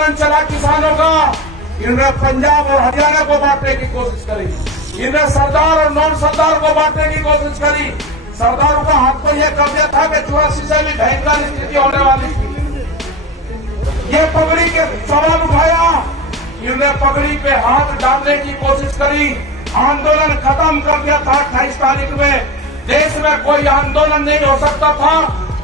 आंदोलन चला किसानों का, इन्होंने पंजाब और हरियाणा को बांटने की कोशिश करी, इन्होंने सरदार और नॉन सरदार को बांटने की कोशिश करी। सरदारों का हाथ पर यह कब्जा था कि 84 से भी भयंकर स्थिति होने वाली थी। ये पगड़ी के सवाल उठाया, इन्होंने पगड़ी पे हाथ डालने की कोशिश करी। आंदोलन खत्म कर दिया था 28 तारीख में। देश में कोई आंदोलन नहीं हो सकता था,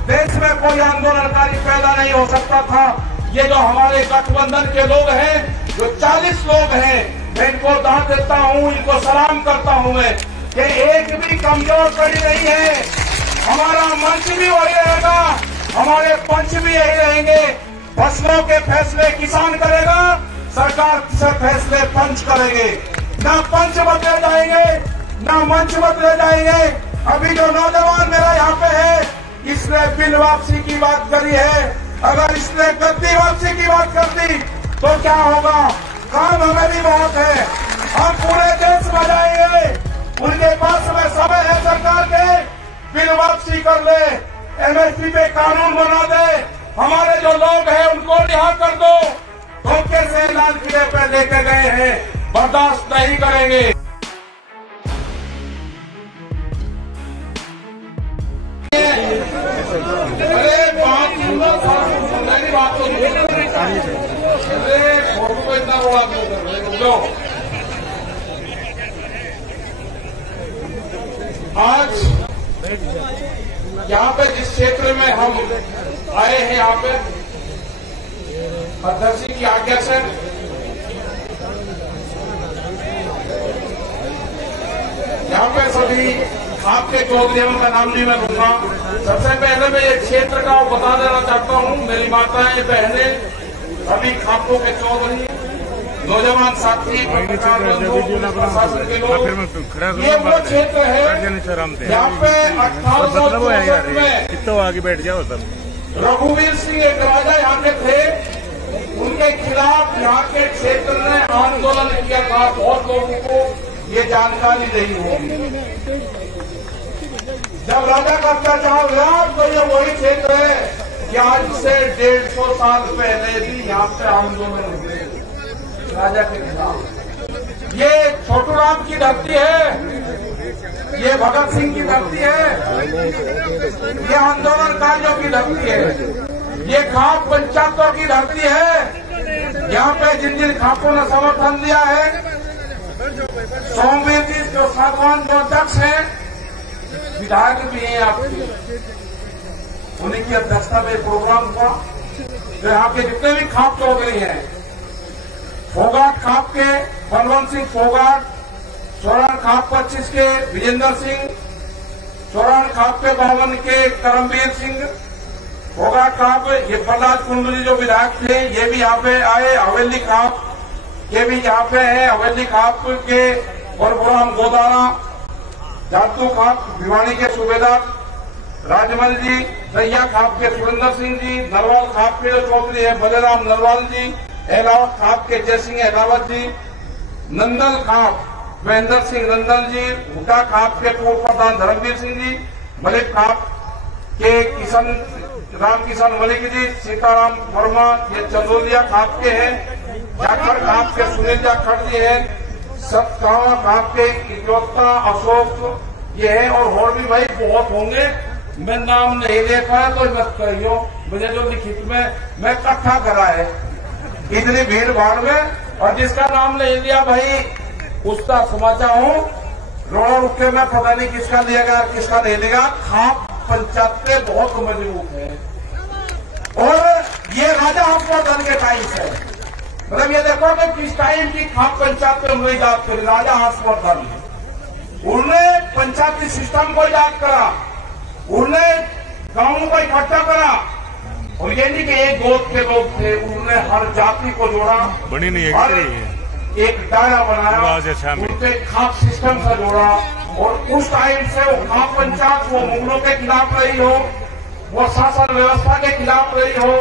देश में कोई आंदोलनकारी पैदा नहीं हो सकता था। ये जो हमारे गठबंधन के लोग हैं, जो 40 लोग हैं, मैं इनको दाद देता हूँ, इनको सलाम करता हूँ मैं कि एक भी कमजोर कड़ी नहीं है। हमारा मंच भी वही रहेगा, हमारे पंच भी यही रहेंगे। फसलों के फैसले किसान करेगा, सरकार से फैसले पंच करेंगे। न पंच बदले जाएंगे, न मंच बदले जाएंगे। अभी जो नौजवान मेरा यहाँ पे है, इसने बिल वापसी की बात करी है। अगर इसने गद्दी वापसी की बात कर दी तो क्या होगा? काम हमें भी बहुत है, हम पूरे देश में जाएंगे। उनके पास में समय है सरकार के, बिल वापसी कर ले, एमएसपी पे कानून बना दे। हमारे जो लोग हैं उनको रिहा कर दो। धोखे से लाल किले पे लेके गए हैं, बर्दाश्त नहीं करेंगे। इतना बड़ा आज यहाँ पे जिस क्षेत्र में हम आए हैं, यहाँ पे अध्यक्ष जी की आज्ञा से यहाँ पे सभी आपके चौधरी का नाम नहीं मैं लूंगा। सबसे पहले मैं ये क्षेत्र का बता देना चाहता हूँ, मेरी माताएं बहनें, सभी खापों के चौधरी, नौजवान साथी, प्रशासन के लोग, ये वो क्षेत्र है यहाँ पे 1864 में तो आगे बैठ जाओ तब रघुवीर सिंह एक राजा यहाँ के थे, उनके खिलाफ यहाँ के क्षेत्र ने आंदोलन किया था। बहुत लोगों को ये जानकारी नहीं होगी। जब राजा का अत्याचार हुआ तो ये वही क्षेत्र है कि आज से 150 साल पहले भी यहाँ पे आंदोलन हुए राजा के खिलाफ। ये छोटू राम की धरती है, ये भगत सिंह की धरती है, ये आंदोलनकारियों की धरती है, ये खाप पंचायतों की धरती है। यहाँ पे जिन जिन खापों ने समर्थन दिया है, सोमवीर जी जो सागवान जो अध्यक्ष हैं, विधायक भी हैं आपके, उन्हीं की अध्यक्षता में प्रोग्राम हुआ। तो यहाँ के जितने भी खाप चौधरी हैं, फोगाट खाप के बलवंत सिंह फोगाट, चौरान खाप 25 के विजेंद्र सिंह, चौरान खाप के 52 के करमवीर सिंह, फोगाट खाप ये प्रहलाद कुंडली जो विधायक थे, ये भी यहाँ पे आए। हवेली खाप ये भी यहाँ पे है, हवेली खाप के परभुराम गोदारा, जातू खाप भिवानी के सूबेदार राजमल जी, दैया खाप के सुरेंद्र सिंह जी, नरवाल खाप के चौधरी है बलेराम नरवाल जी, एलावत खाप के जय सिंह एलावत जी, नंदल खाप महेंद्र सिंह नंदल जी, हुड्डा खाप के पूर्व प्रधान धर्मवीर सिंह जी, मलिक खाप के किशन राम किशन मलिक जी, सीताराम वर्मा ये चंदोलिया खाप के हैं, जाखड़ खाप के सुनील जाखड़ जी है, सतगावा खाप के इजोत्ता अशोक ये है, और भी भाई बहुत होंगे। मैं नाम नहीं ले पाया तो मत करियो, मुझे जो लिखित में मैं इकट्ठा करा है इतनी भीड़ भाड़ में, और जिसका नाम नहीं लिया भाई उसका समझा हूँ रोड़ा रुक के मैं पता नहीं किसका लिएगा किसका नहीं लेगा। खाप पंचायतें बहुत मजबूत है, और ये राजा हर्षवर्धन के टाइम से, मतलब ये देखो कि किस टाइम की खाप पंचायत में हुई याद करी। राजा हर्षवर्धन उन्होंने पंचायती सिस्टम को याद करा, उन्होंने गांवों को इकट्ठा करा, और ये नहीं कि एक गोद के लोग थे, उन्होंने हर जाति को जोड़ा, बनी नहीं हर एक दायरा बनाया, उनके खाप सिस्टम से जोड़ा। और उस टाइम से वो खाप पंचायत वो मुगलों के खिलाफ रही हो, वो शासन व्यवस्था के खिलाफ रही हो,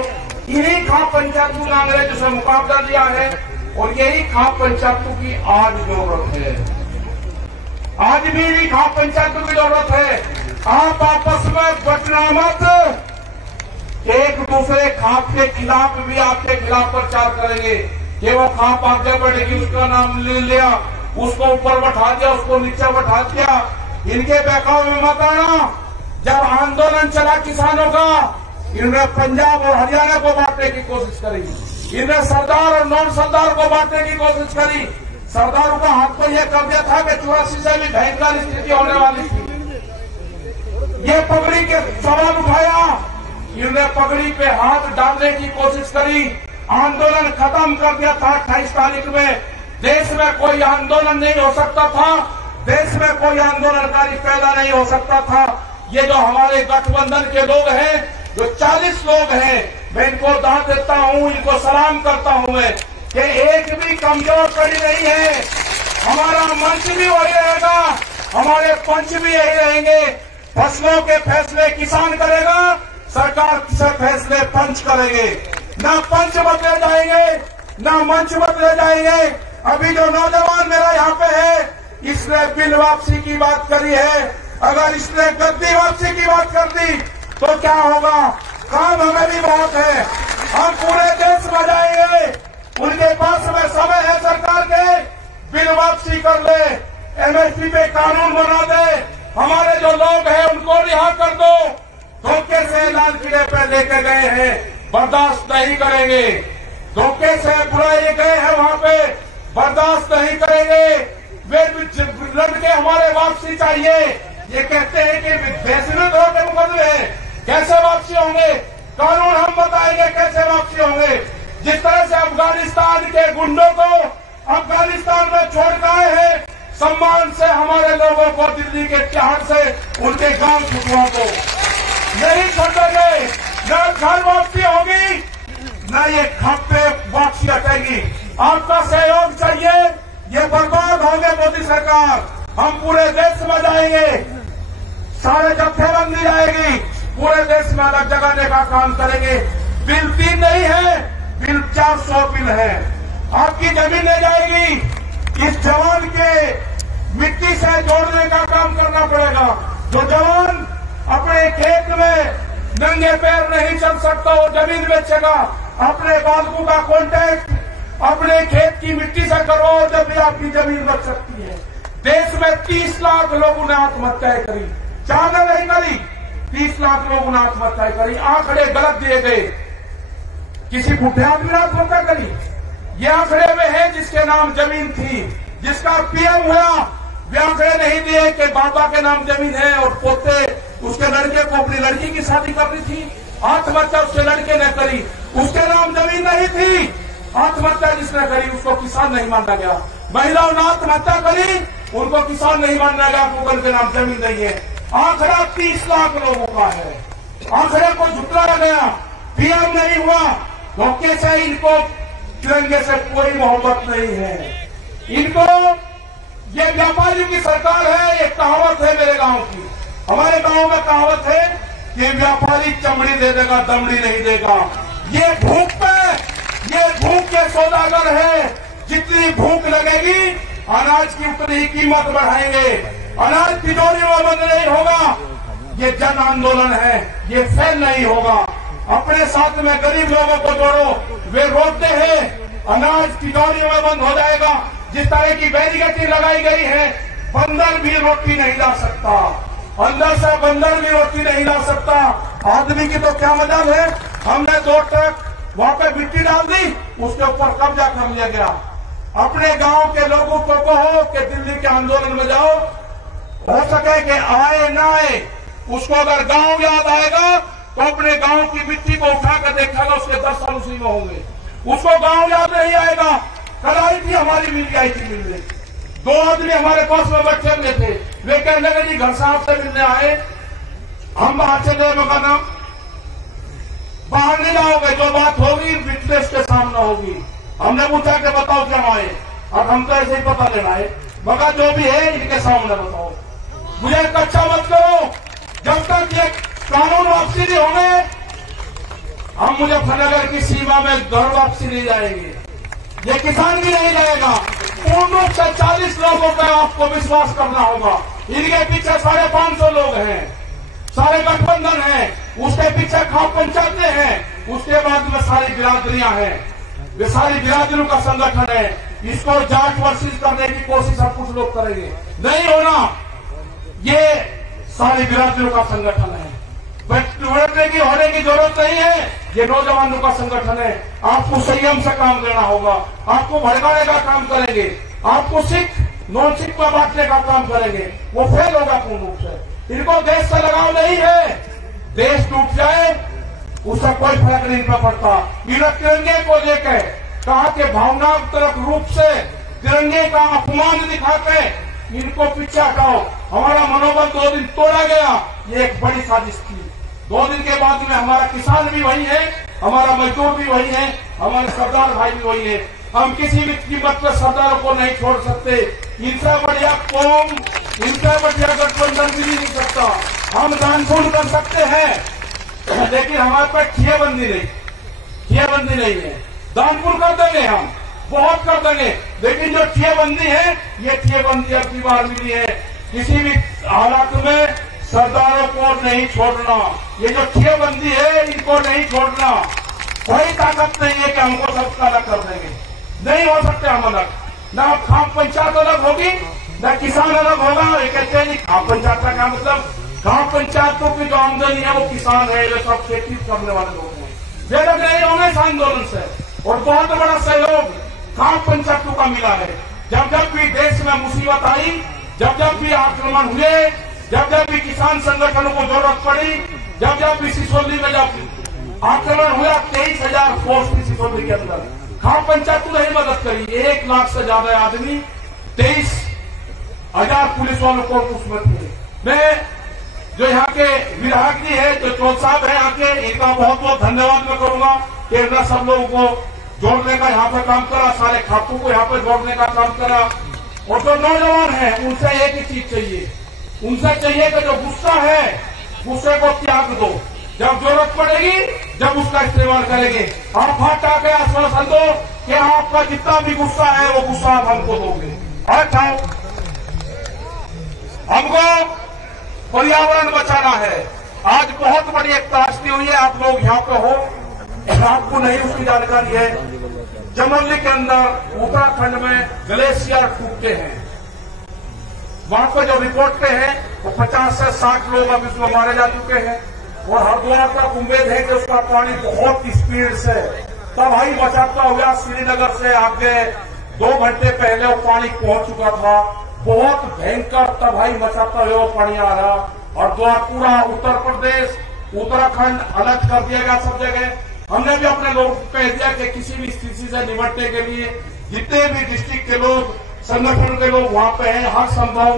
इन्हीं खाप पंचायतों ने अंग्रेजों से मुकाबला दिया है, और यही खाप पंचायतों की आज जरूरत है। आज भी इन्हीं खाप पंचायतों की जरूरत है। आप आपस में बचना मत, एक दूसरे खाप के खिलाफ भी आपके खिलाफ प्रचार करेंगे कि वो खाप आगे बढ़ेगी, उसका नाम ले लिया, उसको ऊपर बैठा दिया, उसको नीचे बैठा दिया। इनके बहकाव में मत आना। जब आंदोलन चला किसानों का, इन्होंने पंजाब और हरियाणा को बांटने की कोशिश करी, इन्होंने सरदार और नॉन सरदार को बांटने की कोशिश करी। सरदारों का हाथ पर यह कर दिया था कि 84 से भी भयंकर स्थिति होने वाली थी। ये पगड़ी के सवाल उठाया, इन्होंने पगड़ी पे हाथ डालने की कोशिश करी। आंदोलन खत्म कर दिया था 28 तारीख में। देश में कोई आंदोलन नहीं हो सकता था, देश में कोई आंदोलनकारी पैदा नहीं हो सकता था। ये जो हमारे गठबंधन के लोग हैं, जो 40 लोग हैं, मैं इनको दाद देता हूं, इनको सलाम करता हूं मैं कि एक भी कमजोर कड़ी नहीं है। हमारा मंच भी वही रहेगा, हमारे पंच भी यही रहेंगे। फसलों के फैसले किसान करेगा, सरकार से फैसले पंच करेंगे। न पंच बदले जाएंगे, न मंच बदले जाएंगे। अभी जो नौजवान मेरा यहाँ पे है, इसने बिल वापसी की बात करी है। अगर इसने गद्दी वापसी की बात कर दी तो क्या होगा? काम हमें भी बहुत है, हम पूरे देश में जाएंगे। उनके पास में समय है सरकार के, बिल वापसी कर ले, एमएसपी पे कानून बना दे, हमारे जो लोग हैं उनको रिहा कर दो। धोखे से लाल किले पे लेके गए हैं, बर्दाश्त नहीं करेंगे। धोखे से बुलाए गए हैं वहां पे, बर्दाश्त नहीं करेंगे। वे लड़के हमारे वापसी चाहिए। ये कहते हैं कि बेसुरे के मुकदमे हैं, कैसे वापसी होंगे? कानून हम बताएंगे कैसे वापसी होंगे। जिस तरह से अफगानिस्तान के गुंडों को अफगानिस्तान में छोड़ कर आए हैं, सम्मान से हमारे लोगों को दिल्ली के तिहाड़ से उनके गांव छुटवा दो। नहीं छोड़ेंगे, न घर वापसी होगी, न ये खाते वापसी हटेगी। आपका सहयोग चाहिए। ये बर्बाद होंगे मोदी सरकार। हम पूरे देश में जाएंगे, सारे जत्थेबंदी जाएगी, पूरे देश में अलग जगाने का काम करेंगे। बिल 3 नहीं है, बिल 400 बिल है। आपकी जमीन ले जाएगी। इस जवान के मिट्टी से जोड़ने का काम करना पड़ेगा। जो जवान अपने खेत में नंगे पैर नहीं चल सकता, वो जमीन बेचेगा। अपने बालकों का कॉन्टैक्ट अपने खेत की मिट्टी से करो, जब भी आपकी जमीन बच सकती है। देश में 30 लाख लोगों ने आत्महत्याएं करी, चाहना नहीं करी। 30 लाख लोगों ने आत्महत्याएं करी। आंकड़े गलत दिए गए, किसी बुढ़े आदमी ने आत्महत्या करी। ये आंकड़े में है जिसके नाम जमीन थी, जिसका पीएम हुआ। वे आंकड़े नहीं दिए कि बाबा के नाम जमीन है और पोते उसके लड़के को अपनी लड़की की शादी करनी थी, आत्महत्या उसके लड़के ने करी, उसके नाम जमीन नहीं थी। आत्महत्या जिसने करी उसको किसान नहीं माना गया। महिलाओं ने आत्महत्या करी, उनको किसान नहीं माना गया, गूगल के नाम जमीन नहीं है। आंकड़ा 30 लाख लोगों का है। आंकड़े को झुटलाया गया, पीएम नहीं हुआ। धोखे से इनको तिरंगे से कोई मोहब्बत नहीं है। इनको ये व्यापारी की सरकार है। ये कहावत है मेरे गांव की, हमारे गांव में कहावत है कि व्यापारी चमड़ी दे देगा, दमड़ी नहीं देगा। ये भूख पे, ये भूख के सौदागर है। जितनी भूख लगेगी अनाज की उतनी ही कीमत बढ़ाएंगे। अनाज तिजोरी में बंद नहीं होगा। ये जन आंदोलन है, ये फेल नहीं होगा। अपने साथ में गरीब लोगों को जोड़ो। वे रोकते हैं, अनाज तिजोरी में बंद हो जाएगा। जिस तरह की बैरिकेडिंग लगाई गई है, बंदर भी रोटी नहीं ला सकता, अंदर से बंदर भी रोटी नहीं ला सकता। आदमी की तो क्या मजाल है। हमने 2 ट्रक वहां पे मिट्टी डाल दी, उसके ऊपर कब्जा कर लिया गया। अपने गांव के लोगों को कहो कि दिल्ली के आंदोलन में जाओ, हो सके कि आए ना आए, उसको अगर गांव याद आएगा तो अपने गांव की मिट्टी को उठाकर देखेगा, उसके 10 साल उसी में होंगे। उसको गांव याद नहीं आएगा। कल आई थी हमारी मिल आई थी मिलने, 2 आदमी हमारे पास में बैठे हुए थे। वे कहने लगे जी घर साहब से मिलने आए, हम बाहर चले मकाना, बाहर नहीं लाओगे, जो बात होगी विटनेस के सामने होगी। हमने पूछा कि बताओ क्या आए, और हम तो ऐसे ही पता लेना है, मगर जो भी है इनके सामने बताओ। मुझे कच्चा मत करो। जब तक ये कानून वापसी नहीं होंगे, हम मुजफ्फरनगर की सीमा में घर वापसी नहीं जाएंगे। ये किसान भी नहीं जाएगा। पूर्ण रूप से 40 लोगों पर आपको विश्वास करना होगा। इनके पीछे 550 लोग हैं, सारे गठबंधन हैं। उसके पीछे खाप पंचायतें हैं, उसके बाद में सारी बिरादरियां हैं, वे सारी बिरादरियों का संगठन है। इसको जाट वर्सेस करने की कोशिश हम कुछ लोग करेंगे, नहीं होना। ये सारी बिरादरियों का संगठन है, बैठने की होने की जरूरत नहीं है। ये नौजवानों का संगठन है। आपको संयम से काम लेना होगा, आपको भड़काने का काम करेंगे, आपको सिख नॉन सिख में बांटने का काम करेंगे, वो फेल होगा पूर्ण रूप से। इनको देश से लगाव नहीं है, देश टूट जाए उसका कोई फर्क नहीं पड़ता। इन तिरंगे को लेकर कहा कि भावनात्मक रूप से तिरंगे का अपमान दिखाते इनको पीछे हटाओ। हमारा मनोबल 2 दिन तोड़ा गया, ये एक बड़ी साजिश थी। 2 दिन के बाद में हमारा किसान भी वही है, हमारा मजदूर भी वही है, हमारे सरदार भाई भी वही है। हम किसी भी कीमत पर सरदारों को नहीं छोड़ सकते। इनसे बढ़िया कौम, इनसे बढ़िया गठबंधन भी नहीं सकता। हम दान पुण्य कर सकते हैं, लेकिन हमारे पास खियाबंदी नहीं है। दान पुण्य कर देंगे, हम बहुत कर देंगे, लेकिन जो खियाबंदी है, ये खियाबंदी अब की बार मिली है। किसी भी हालात में सरदारों को नहीं छोड़ना, ये जो खियाबंदी है इनको नहीं छोड़ना। कोई ताकत नहीं है कि हमको सबका अलग कर देंगे, नहीं हो सकते हम अलग। न खाप पंचायत अलग होगी, न किसान अलग होगा। ये कहते हैं खाप पंचायत का क्या मतलब? खाप पंचायतों की जो आमदनी है वो किसान है, वे सब खेती करने वाले लोग हैं, वे लोग नहीं होंगे इस आंदोलन से। और बहुत बड़ा सहयोग खाप पंचायतों का मिला है। जब जब भी देश में मुसीबत आई, जब जब भी आक्रमण हुए, जब जब भी किसान संगठनों को जरूरत पड़ी, जब जब भी सिसोली में जब आक्रमण हुआ, 23,000 फोर्स थी सिसोली के अंदर, खाप पंचायत ने ही मदद करी। 1 लाख से ज्यादा आदमी, 23,000 पुलिस वालों को उसमें थे। मैं जो यहाँ के विधायक जी है, जो चौथ साहब है यहाँ के, इनका बहुत बहुत धन्यवाद मैं करूंगा कि इन्होंने सब लोगों को जोड़ने का यहाँ पे काम करा, सारे खापों को यहाँ पे जोड़ने का काम करा। और जो नौजवान है उनसे एक ही चीज चाहिए, उनसे चाहिए कि जो गुस्सा है, गुस्से को त्याग दो। जब जरूरत पड़ेगी जब उसका इस्तेमाल करेंगे। आप हाथ आके आश्वासन दो कि आपका जितना भी गुस्सा है वो गुस्सा आप हमको दोगे। अच्छा, हमको पर्यावरण बचाना है। आज बहुत बड़ी एक त्रासदी हुई है, आप लोग यहाँ पे हो, आपको नहीं उसकी जानकारी है। चमोली के अंदर उत्तराखंड में ग्लेशियर टूटते हैं, वहां पर जो रिपोर्ट पे है वो 50 से 60 लोग अब इसमें मारे जा चुके हैं। और हरिद्वार तक उम्मीद है कि उसका पानी बहुत स्पीड से तबाही मचाता हुआ श्रीनगर से आगे 2 घंटे पहले वो पानी पहुंच चुका था। बहुत भयंकर तबाही मचाता हुआ वो पानी आ रहा। हरिद्वार पूरा उत्तर प्रदेश, उत्तराखंड अलर्ट कर दिया गया सब जगह। हमने भी अपने लोगों को कह दिया कि किसी भी स्थिति से निपटने के लिए जितने भी डिस्ट्रिक्ट के लोग, संगठन के लोग वहां पे हैं, हर संभव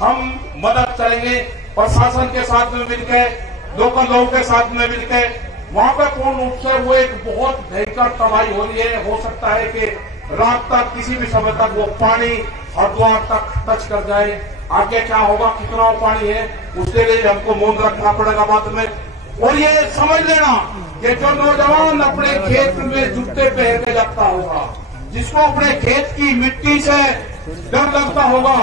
हम मदद करेंगे। प्रशासन के साथ में मिलकर, लोकल लोगों के साथ में मिलकर वहां पर पूर्ण रूप से वो एक बहुत भयंकर तबाही हो रही है। हो सकता है कि रात तक, किसी भी समय तक वो पानी हरिद्वार तक टच कर जाए। आगे क्या होगा, कितना वो पानी है, उसके लिए हमको मौन रखना पड़ेगा बाद में। और ये समझ लेना कि जो नौजवान अपने खेत में जूते पहन के जाता होगा, जिसको अपने खेत की मिट्टी से डर लगता होगा,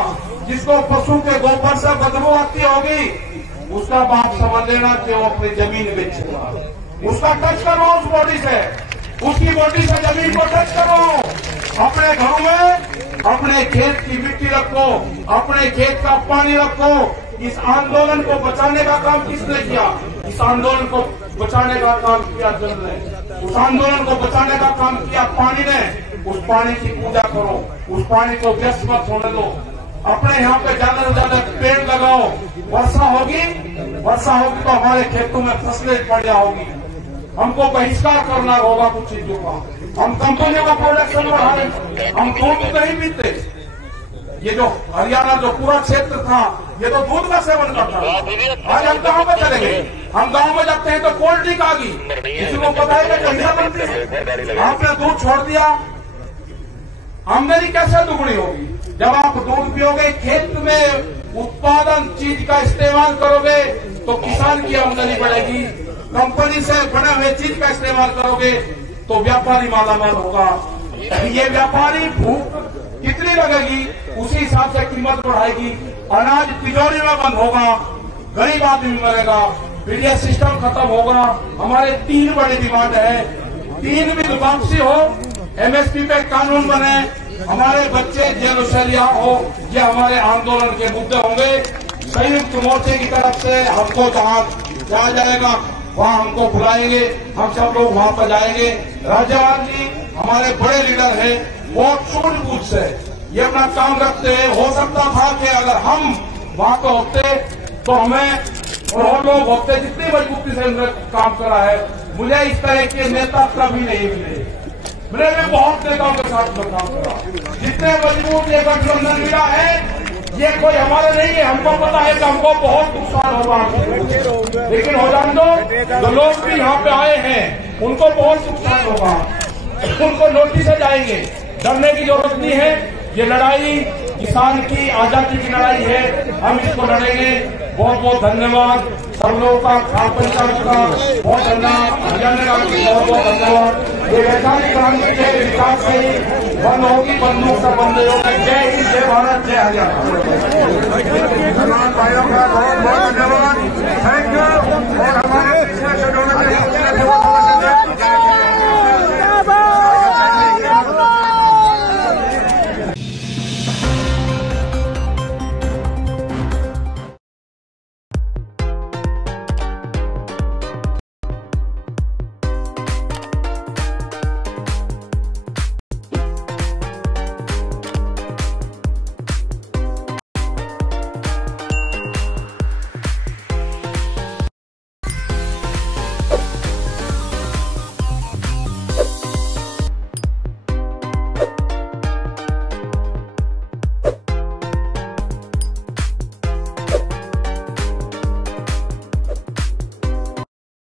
जिसको पशु के गोबर से बदबू आती होगी, उसका बाप समझ लेना कि वो अपनी जमीन बेचेगा। उसका टच करो उस बॉडी से, उसकी बॉडी से जमीन को टच करो। अपने घरों में अपने खेत की मिट्टी रखो, अपने खेत का पानी रखो। इस आंदोलन को बचाने का काम किसने किया? इस आंदोलन को बचाने का काम किया जल ने, उस आंदोलन को बचाने का काम किया पानी ने। उस पानी की पूजा करो, उस पानी को व्यस्त मत होने दो। अपने यहाँ पे ज्यादा से ज्यादा पेड़ लगाओ। वर्षा होगी तो हमारे खेतों में फसलें बढ़िया होगी। हमको बहिष्कार करना होगा कुछ चीजों का। हम कंपनियों का प्रोडक्शन बढ़ाएंगे, हम दूध नहीं पीते। ये जो हरियाणा जो पूरा क्षेत्र था, ये तो दूध का सेवन करता था। आज हम कहाँ पर चले गए? हम गांव में जाते हैं तो कोल्ड ड्रिंक आ गई, किसी को पता है कि कहीं बनती है। आपने दूध छोड़ दिया, आमदनी कैसे दुगनी होगी? जब आप दूध पियोगे, खेत में उत्पादन चीज का इस्तेमाल करोगे तो किसान की आमदनी बढ़ेगी। कंपनी से बने हुए चीज का इस्तेमाल करोगे तो व्यापारी मालामाल होगा। ये व्यापारी भूख कितनी लगेगी उसी हिसाब से कीमत बढ़ाएगी। अनाज तिजोरी में बंद होगा, गरीब आदमी मरेगा। पीडीएस सिस्टम खत्म होगा। हमारे 3 बड़ी डिमांड है, 3 भी वापसी हो, एमएसपी पे कानून बने, हमारे बच्चे जेल से रिहा हो, ये हमारे आंदोलन के मुद्दे होंगे। संयुक्त मोर्चे की तरफ से हमको जहां जाया जाएगा वहां हमको बुलाएंगे, हम सब लोग वहां पर जाएंगे। राज्यपाल जी हमारे बड़े लीडर हैं, बहुत सूझबूझ से ये अपना काम रखते हैं। हो सकता था कि अगर हम वहां पर होते तो हमें और लोग होते जितनी मजबूती से उन्होंने काम करा है, मुझे इस तरह के नेता कभी नहीं मिले। मैंने बहुत नेताओं के साथ में काम करा, जितने मजबूत ये गठबंधन मिला है ये कोई हमारे नहीं है। हमको पता है कि हमको बहुत नुकसान होगा, लेकिन हो जान दो, जो लोग भी यहाँ पे आए हैं उनको बहुत नुकसान होगा, उनको नोटिस से जाएंगे। डरने की जरूरत नहीं है, ये लड़ाई किसान की आजादी की लड़ाई है, हम इसको लड़ेंगे। बहुत बहुत धन्यवाद सब लोगों का, खाप पंचायत का बहुत धन्यवाद, हरियाणा का बहुत बहुत धन्यवाद। ये वैधानिक क्रांति के विकास से बंद होगी, बंदूक से बंद होगी। जय हिंद, जय भारत, जय हरियाणा। भाइयों का बहुत बहुत धन्यवाद, थैंक यू।